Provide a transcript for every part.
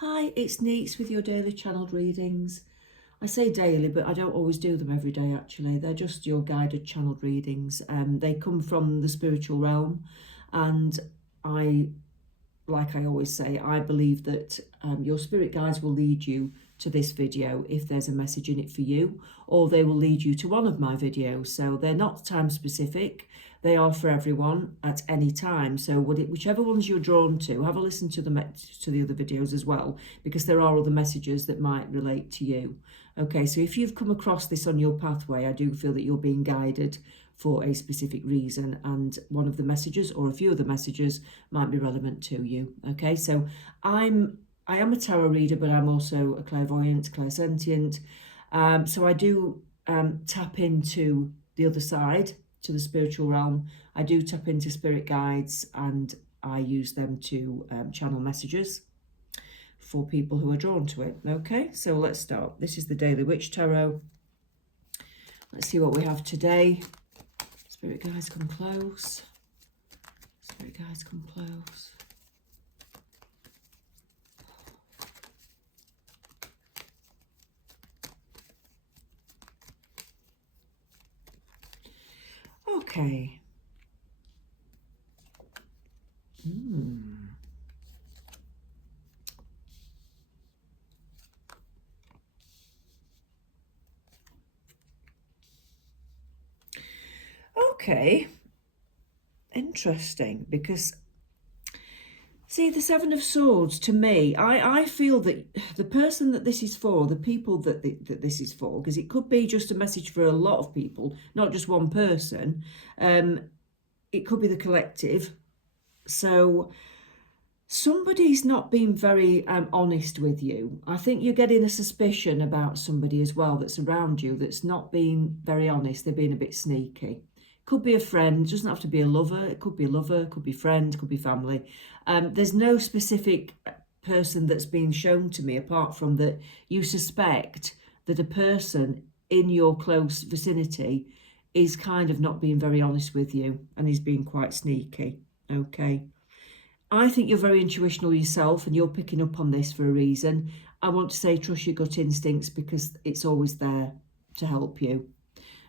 Hi, it's Neets with your daily channeled readings. I say daily, but I don't always do them every day actually. They're just your guided channeled readings. They come from the spiritual realm, and like I always say, I believe that your spirit guides will lead you to this video if there's a message in it for you, or they will lead you to one of my videos. So they're not time specific. They are for everyone at any time. So whichever ones you're drawn to, have a listen to the other videos as well, because there are other messages that might relate to you. Okay, so if you've come across this on your pathway, I do feel that you're being guided for a specific reason, and one of the messages or a few of the messages might be relevant to you. Okay, so I am a tarot reader, but I'm also a clairvoyant, clairsentient. So I do tap into the other side, to the spiritual realm. I do tap into spirit guides, and I use them to channel messages for people who are drawn to it. Okay, so let's start. This is the Daily Witch Tarot. Let's see what we have today. Spirit guides, come close. Spirit guides, come close. Okay. Okay. Interesting, because see, the Seven of Swords, to me, I feel that the person that this is for, the people that this is for, because it could be just a message for a lot of people, not just one person. It could be the collective. So somebody's not being very honest with you. I think you're getting a suspicion about somebody as well that's around you that's not being very honest. They're being a bit sneaky. Could be a friend, it doesn't have to be a lover. It could be a lover, it could be friend, it could be family. There's no specific person that's been shown to me, apart from that you suspect that a person in your close vicinity is kind of not being very honest with you, and is being quite sneaky. Okay. I think you're very intuitional yourself, and you're picking up on this for a reason. I want to say trust your gut instincts, because it's always there to help you.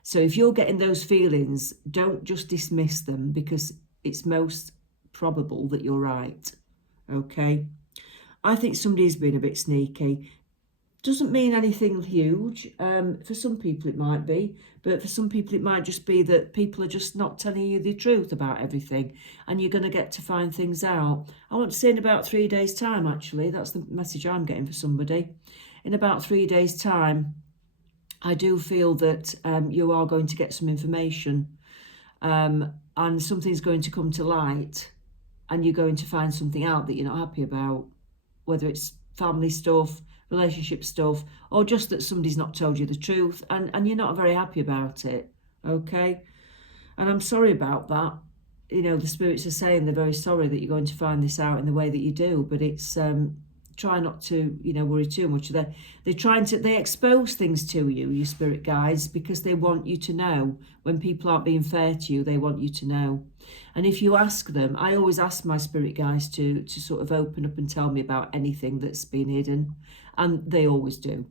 So if you're getting those feelings, don't just dismiss them, because it's most probable that you're right. Okay. I think somebody's been a bit sneaky. Doesn't mean anything huge. For some people it might be, but for some people it might just be that people are just not telling you the truth about everything, and you're going to get to find things out. I want to say in about 3 days' time, actually. That's the message I'm getting for somebody. In about 3 days' time, I do feel that you are going to get some information, and something's going to come to light, and you're going to find something out that you're not happy about, whether it's family stuff, relationship stuff, or just that somebody's not told you the truth, and you're not very happy about it. Okay, and I'm sorry about that. You know, the spirits are saying they're very sorry that you're going to find this out in the way that you do, but it's try not to, worry too much. They expose things to you, your spirit guides, because they want you to know. When people aren't being fair to you, they want you to know. And if you ask them, I always ask my spirit guides to sort of open up and tell me about anything that's been hidden, and they always do.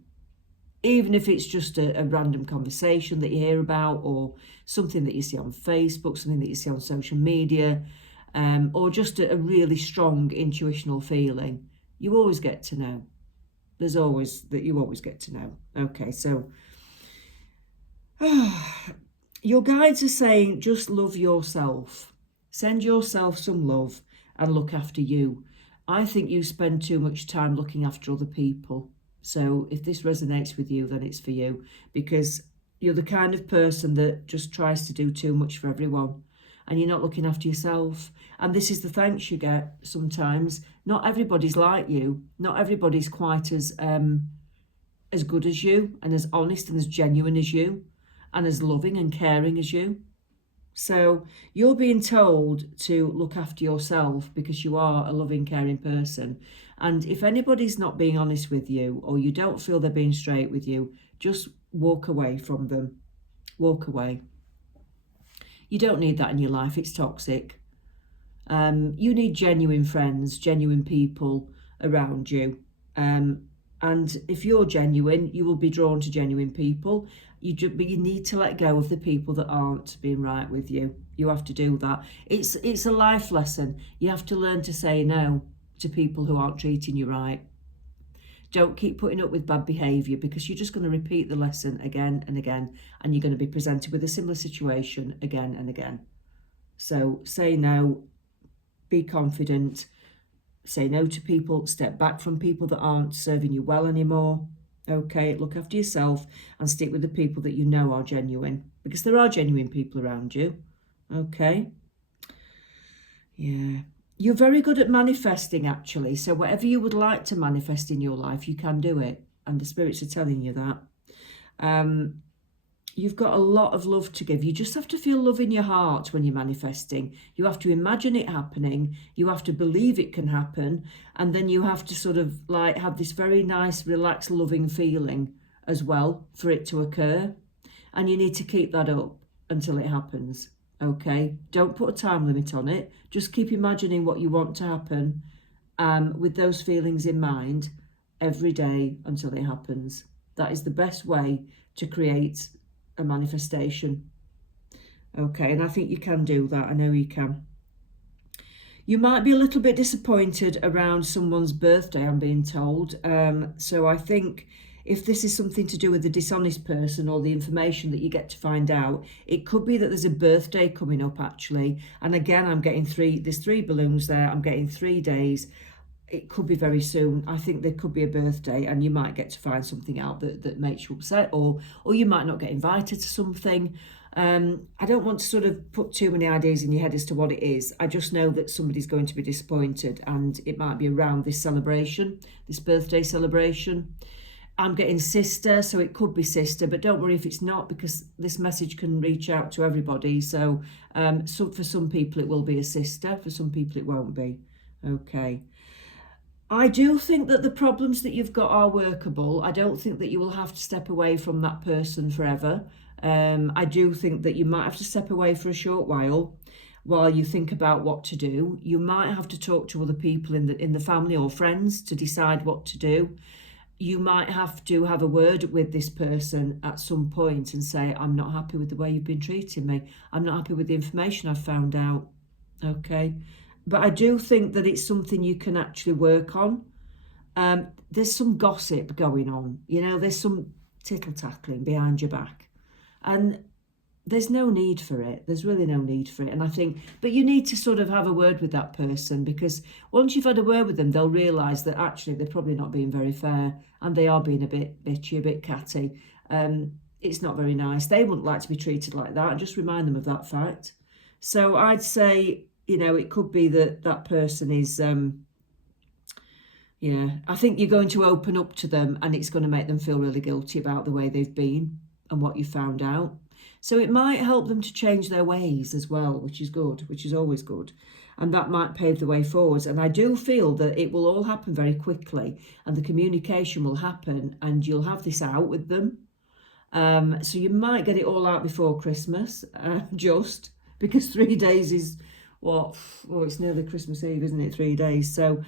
Even if it's just a random conversation that you hear about, or something that you see on Facebook, something that you see on social media, or just a really strong intuitional feeling, you always get to know. You always get to know. Okay, so your guides are saying just love yourself. Send yourself some love and look after you. I think you spend too much time looking after other people. So if this resonates with you, then it's for you, because you're the kind of person that just tries to do too much for everyone, and you're not looking after yourself. And this is the thanks you get sometimes. Not everybody's like you. Not everybody's quite as good as you, and as honest and as genuine as you, and as loving and caring as you. So you're being told to look after yourself, because you are a loving, caring person. And if anybody's not being honest with you, or you don't feel they're being straight with you, just walk away from them. Walk away. You don't need that in your life. It's toxic. You need genuine friends, genuine people around you. And if you're genuine, you will be drawn to genuine people. But you need to let go of the people that aren't being right with you. You have to do that. It's a life lesson. You have to learn to say no to people who aren't treating you right. Don't keep putting up with bad behaviour, because you're just going to repeat the lesson again and again, and you're going to be presented with a similar situation again and again. So say no, be confident, say no to people, step back from people that aren't serving you well anymore. Okay, look after yourself and stick with the people that you know are genuine, because there are genuine people around you. Okay. Yeah. You're very good at manifesting, actually. So whatever you would like to manifest in your life, you can do it. And the spirits are telling you that. You've got a lot of love to give. You just have to feel love in your heart when you're manifesting. You have to imagine it happening. You have to believe it can happen. And then you have to sort of like have this very nice, relaxed, loving feeling as well for it to occur. And you need to keep that up until it happens. Okay? Don't put a time limit on it. Just keep imagining what you want to happen with those feelings in mind every day until it happens. That is the best way to create a manifestation. Okay, and I think you can do that. I know you can. You might be a little bit disappointed around someone's birthday, I'm being told. So I think if this is something to do with the dishonest person or the information that you get to find out, it could be that there's a birthday coming up, actually. And again, I'm getting there's 3 balloons there. I'm getting 3 days. It could be very soon. I think there could be a birthday, and you might get to find something out that makes you upset, or you might not get invited to something. I don't want to sort of put too many ideas in your head as to what it is. I just know that somebody's going to be disappointed, and it might be around this celebration, this birthday celebration. I'm getting sister, so it could be sister, but don't worry if it's not, because this message can reach out to everybody. So for some people it will be a sister, for some people it won't be. Okay. I do think that the problems that you've got are workable. I don't think that you will have to step away from that person forever. I do think that you might have to step away for a short while you think about what to do. You might have to talk to other people in the family or friends to decide what to do. You might have to have a word with this person at some point and say, I'm not happy with the way you've been treating me. I'm not happy with the information I've found out. Okay. But I do think that it's something you can actually work on. There's some gossip going on. There's some tittle-tattling behind your back. And there's no need for it. There's really no need for it. And I think, but you need to sort of have a word with that person, because once you've had a word with them, they'll realise that actually they're probably not being very fair, and they are being a bit bitchy, a bit catty. It's not very nice. They wouldn't like to be treated like that, and just remind them of that fact. So I'd say, it could be that person is, I think you're going to open up to them, and it's going to make them feel really guilty about the way they've been and what you found out. So it might help them to change their ways as well, which is good, which is always good. And that might pave the way forwards. And I do feel that it will all happen very quickly, and the communication will happen, and you'll have this out with them. So you might get it all out before Christmas, just because 3 days is what? Oh, it's nearly Christmas Eve, isn't it? 3 days. So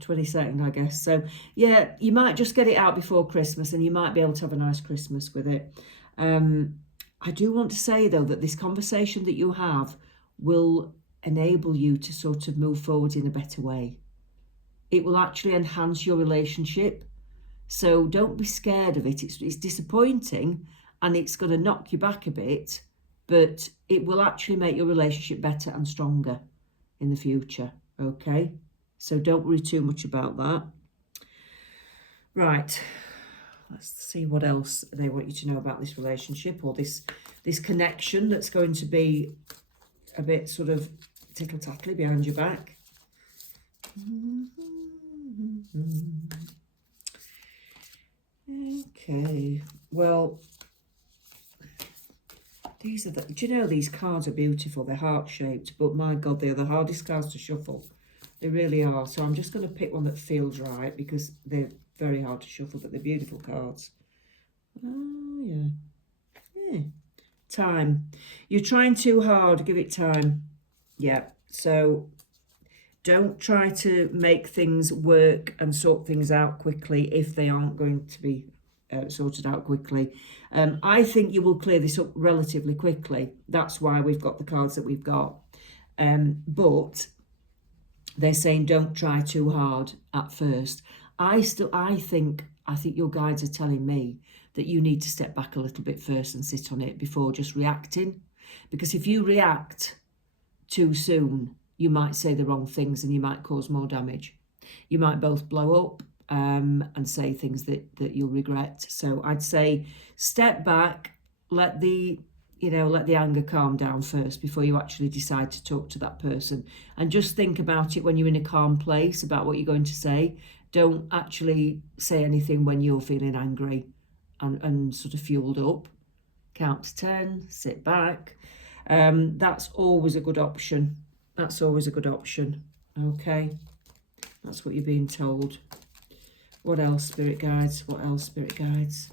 22nd, I guess. So yeah, you might just get it out before Christmas, and you might be able to have a nice Christmas with it. I do want to say, though, that this conversation that you have will enable you to sort of move forward in a better way. It will actually enhance your relationship. So don't be scared of it. It's disappointing, and it's going to knock you back a bit, but it will actually make your relationship better and stronger in the future. Okay? So don't worry too much about that. Right. Let's see what else they want you to know about this relationship, or this connection that's going to be a bit sort of tittle-tattly behind your back. Okay. Well, these are do you know these cards are beautiful? They're heart-shaped, but my God, they're the hardest cards to shuffle. They really are. So I'm just going to pick one that feels right, because they're very hard to shuffle, but they're beautiful cards. Oh, yeah. Yeah. Time. You're trying too hard. Give it time. Yeah. So Don't try to make things work and sort things out quickly if they aren't going to be sorted out quickly. I think you will clear this up relatively quickly. That's why we've got the cards that we've got. But they're saying don't try too hard at first. I think your guides are telling me that you need to step back a little bit first and sit on it before just reacting. Because if you react too soon, you might say the wrong things and you might cause more damage. You might both blow up and say things that you'll regret. So I'd say step back, let the anger calm down first before you actually decide to talk to that person. And just think about it when you're in a calm place about what you're going to say. Don't actually say anything when you're feeling angry and sort of fueled up. Count to 10, sit back. That's always a good option. That's always a good option. Okay, that's what you're being told. What else, Spirit Guides? What else, Spirit Guides?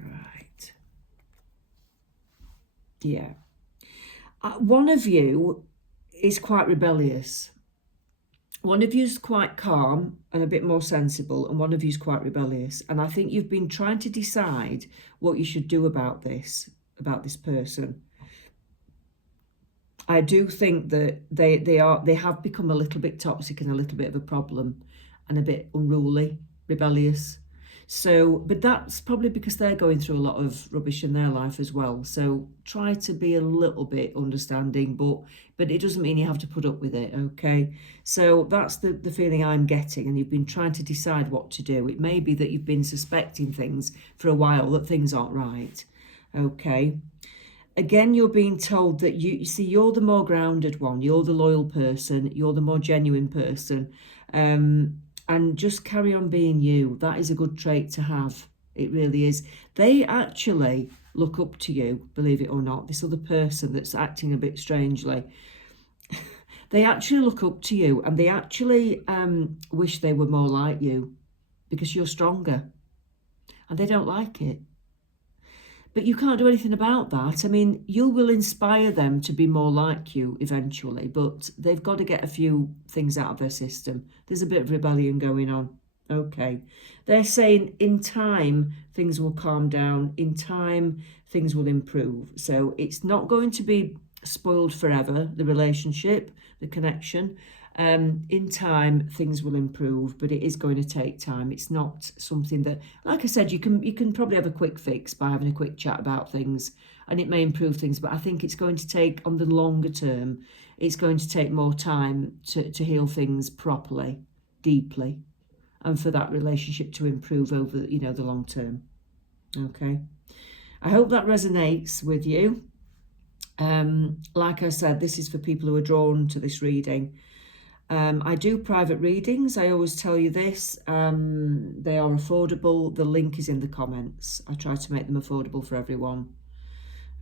Right. Yeah. One of you is quite rebellious. One of you is quite calm and a bit more sensible, and one of you is quite rebellious. And I think you've been trying to decide what you should do about this person. I do think that they have become a little bit toxic and a little bit of a problem and a bit unruly, rebellious. So, but that's probably because they're going through a lot of rubbish in their life as well. So try to be a little bit understanding, but it doesn't mean you have to put up with it, okay? So that's the feeling I'm getting, and you've been trying to decide what to do. It may be that you've been suspecting things for a while, that things aren't right, okay? Again, you're being told that you're the more grounded one, you're the loyal person, you're the more genuine person. And just carry on being you. That is a good trait to have. It really is. They actually look up to you, believe it or not. This other person that's acting a bit strangely, they actually look up to you, and they actually wish they were more like you because you're stronger, and they don't like it. But you can't do anything about that. I mean, you will inspire them to be more like you eventually, but they've got to get a few things out of their system. There's a bit of rebellion going on. Okay. They're saying in time, things will calm down. In time, things will improve. So it's not going to be spoiled forever, the relationship, the connection. In time, things will improve, but it is going to take time. It's not something that, like I said, you can probably have a quick fix by having a quick chat about things, and it may improve things, but I think it's going to take, on the longer term, it's going to take more time to heal things properly, deeply, and for that relationship to improve over, the long term. Okay. I hope that resonates with you. Like I said, this is for people who are drawn to this reading. I do private readings. I always tell you this. They are affordable. The link is in the comments. I try to make them affordable for everyone.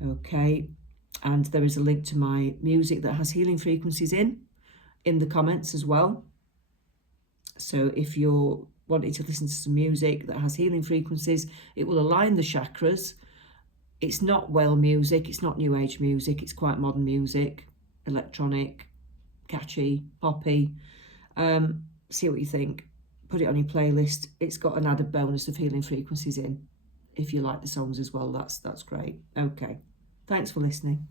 Okay. And there is a link to my music that has healing frequencies in the comments as well. So if you're wanting to listen to some music that has healing frequencies, it will align the chakras. It's not well music. It's not new age music. It's quite modern music, electronic, catchy, poppy. See what you think. Put it on your playlist. It's got an added bonus of healing frequencies in. If you like the songs as well, that's great. Okay. Thanks for listening.